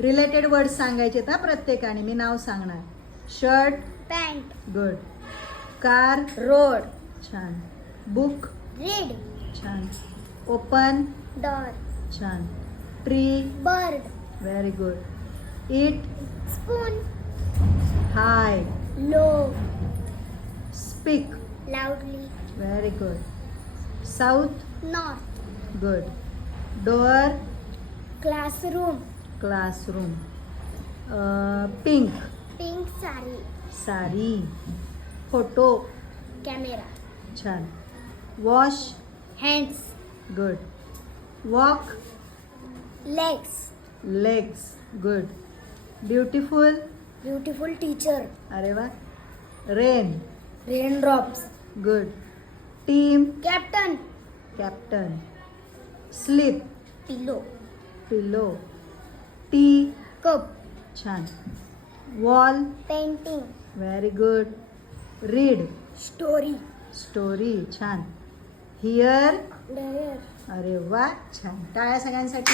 Related word सांगायचे ना प्रत्येकाने. मी नाव सांगणार. Shirt, pant, good. Car, road, छान. बुक, रीड, छान. ओपन, डोर, छान. Tree, bird, very good. Eat, spoon, high. Low, speak, loudly, very good. South, north, good. Door, classroom, classroom. Pink, pink sari, sari. Photo, camera, छान. Wash, hands, good. Walk, legs, legs, good. Beautiful, beautiful teacher, अरे वा. Rain, rain drops, good. Team, captain, captain. Sleep, pillow, pillow. Tea, cup, छान. Wall, painting, very good. Read, story, story, छान. Here, there. अरे वा, छान. टाळ्या सगळ्यांसाठी.